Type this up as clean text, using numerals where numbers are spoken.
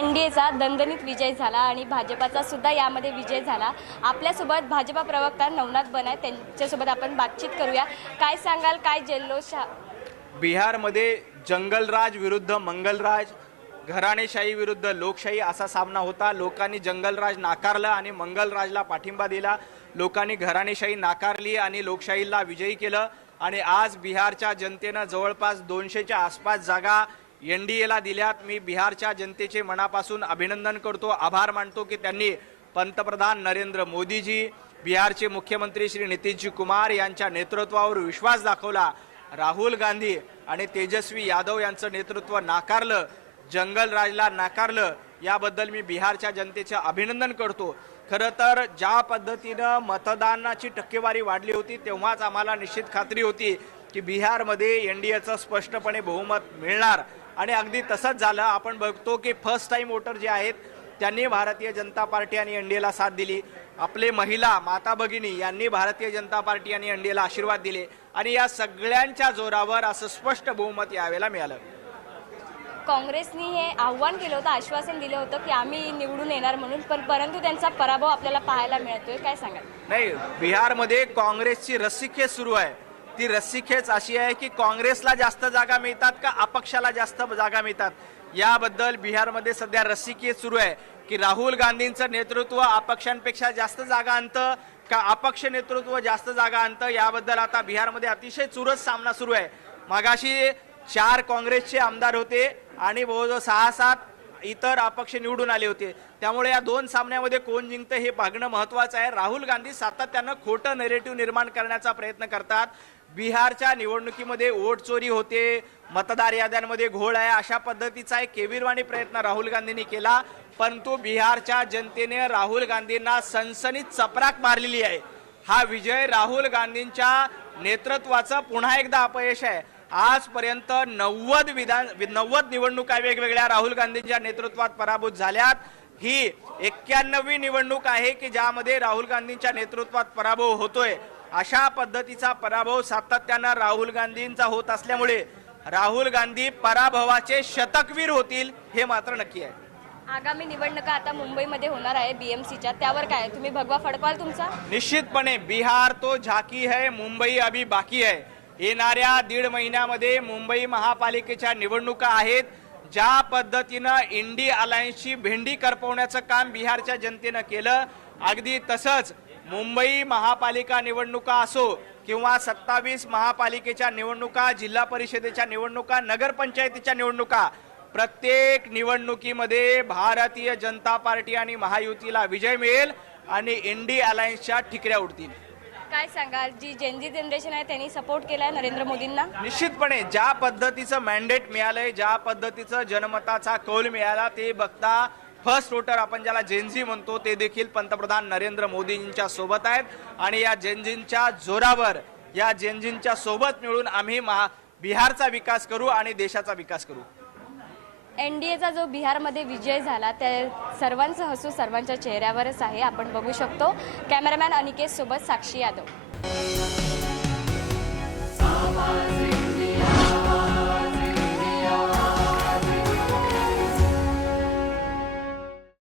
एनडीएचा दणदणीत विजय झाला आणि भाजपाचा सुद्धा यामध्ये विजय झाला। आपल्यासोबत भाजपा प्रवक्ता नवनाथ बन आहेत, त्यांच्यासोबत आपण बातचीत करूया। काय सांगाल, काय जल्लोष? बिहारमध्ये जंगलराज विरुद्ध मंगलराज, घराणेशाही विरुद्ध लोकशाही असा सामना होता। लोकांनी जंगलराज नाकारलं आणि मंगलराजला पाठिंबा दिला। लोकांनी घराणेशाही नाकारली आणि लोकशाहीला विजयी केलं आणि आज बिहारच्या जनतेनं जवळपास 200च्या आसपास जागा एनडीएला दिल्यात। मी बिहारच्या जनतेचे मनापासून अभिनंदन करतो, आभार मानतो की त्यांनी पंतप्रधान नरेंद्र मोदीजी, बिहारचे मुख्यमंत्री श्री नितीश कुमार यांच्या नेतृत्वावर विश्वास दाखवला। राहुल गांधी आणि तेजस्वी यादव यांचं नेतृत्व नाकारलं, जंगलराजला नाकारलं, याबद्दल मी बिहारच्या जनतेचे अभिनंदन करतो। खरं तर ज्या पद्धतीनं मतदानाची टक्केवारी वाढली होती तेव्हाच आम्हाला निश्चित खात्री होती की बिहारमध्ये एनडीएचं स्पष्टपणे बहुमत मिळणार आणि अगदी तसंच झालं। आपण बघतो की फर्स्ट टाइम वोटर जे आहेत त्यांनी भारतीय जनता पार्टी आणि एनडीएला साथ दिली। आपले महिला माता भगिनी यांनी भारतीय जनता पार्टी आणि एनडीएला आशीर्वाद दिले आणि या सगळ्यांच्या जोरावर असं स्पष्ट बहुमत यावेळेला मिळालं। काँग्रेसने हे आव्हान केलं होतं, आश्वासन दिलं होतं की आम्ही निवडून येणार म्हणून, परंतु त्यांचा पराभव आपल्याला पाहायला मिळतोय। काय सांगाल? नाही, बिहारमध्ये काँग्रेसची रस्सीखेच सुरू आहे। ती रस्सीखेच अशी आहे की काँग्रेसला जास्त जागा मिळतात का अपक्षाला जास्त जागा मिळतात, याबद्दल बिहारमध्ये सध्या रस्सीखेच सुरू आहे की राहुल गांधींचं नेतृत्व अपक्षांपेक्षा जास्त जागा आणतं का अपक्ष नेतृत्व जास्त जागा आणतं, याबद्दल आता बिहारमध्ये अतिशय चुरस सामना सुरू आहे। मागाशी 4 काँग्रेसचे आमदार होते आणि जवळजवळ 6-7 इतर अपक्ष निवडून आले होते। त्यामुळे या 2 सामन्यामध्ये कोण जिंकतं हे पाहणं महत्त्वाचं आहे। राहुल गांधी सातत्यानं खोटं नेरेटिव्ह निर्माण करण्याचा प्रयत्न करतात। बिहारच्या निवडणुकीमध्ये वोट चोरी होते, मतदार याद्यांमध्ये घोळ आहे, अशा पद्धतीचा एक केविलवाणी प्रयत्न राहुल गांधींनी केला, परंतु बिहारच्या जनतेने राहुल गांधींना सनसनीत चपराक मारलेली आहे। हा विजय राहुल गांधींच्या नेतृत्वाचं पुन्हा एकदा अपयश आहे। आजपर्यंत 90 निवडणुका वेगवेगळ्या राहुल गांधींच्या नेतृत्वात पराभूत झाल्यात। ही 91वी निवडणूक आहे की ज्यामध्ये राहुल गांधींच्या नेतृत्वात पराभव होतोय। अशा पद्धतीचा पराभव सातत्यानं राहुल गांधींचा होत असल्यामुळे राहुल गांधी पराभवाचे शतकवीर होतील हे मात्र नक्की आहे। आगामी निवडणुका आता मुंबईमध्ये होणार आहे बीएमसीच्या, त्यावर काय तुम्ही भगवा फडकवाल तुमचा? निश्चितपणे बिहार तो झाकी है, मुंबई अभी बाकी है। येणाऱ्या 1.5 महिन्यामध्ये मुंबई महापालिकेच्या निवडणुका आहेत। ज्या पद्धतीनं इंडी अलायन्सची भेंडी करपवण्याचं काम बिहारच्या जनतेनं केलं, अगदी तसंच मुंबई महापालिका निवडणुका असो किंवा 27 महापालिकेच्या निवडणुका, जिल्हा परिषदेच्या निवडणुका, नगरपंचायतीच्या निवडणुका, प्रत्येक निवडणुकीमध्ये भारतीय जनता पार्टी आणि महायुतीला विजय मिळेल आणि इंडी अलायन्सच्या ठिकऱ्या उडतील। काय सांगाल, जी जेनजी जनरेशन आहे त्यांनी सपोर्ट केलाय नरेंद्र मोदींना? निश्चितपणे ज्या पद्धतीचं मॅन्डेट मिळालंय, ज्या पद्धतीचं जनमताचा कौल मिळाला ते बघता फर्स्ट वोटर आपण ज्याला जेनजी म्हणतो ते देखील पंतप्रधान नरेंद्र मोदींच्या सोबत आहेत आणि या जेनजींच्या जोरावर, या जेनजींच्या सोबत मिळून आम्ही बिहारचा विकास करू आणि देशाचा विकास करू। एनडीएचा जो बिहारमध्ये विजय झाला त्या सर्वांचं हसू सर्वांच्या चेहऱ्यावरच आहे, आपण बघू शकतो। कॅमेरामॅन अनिकेत सोबत साक्षी यादव।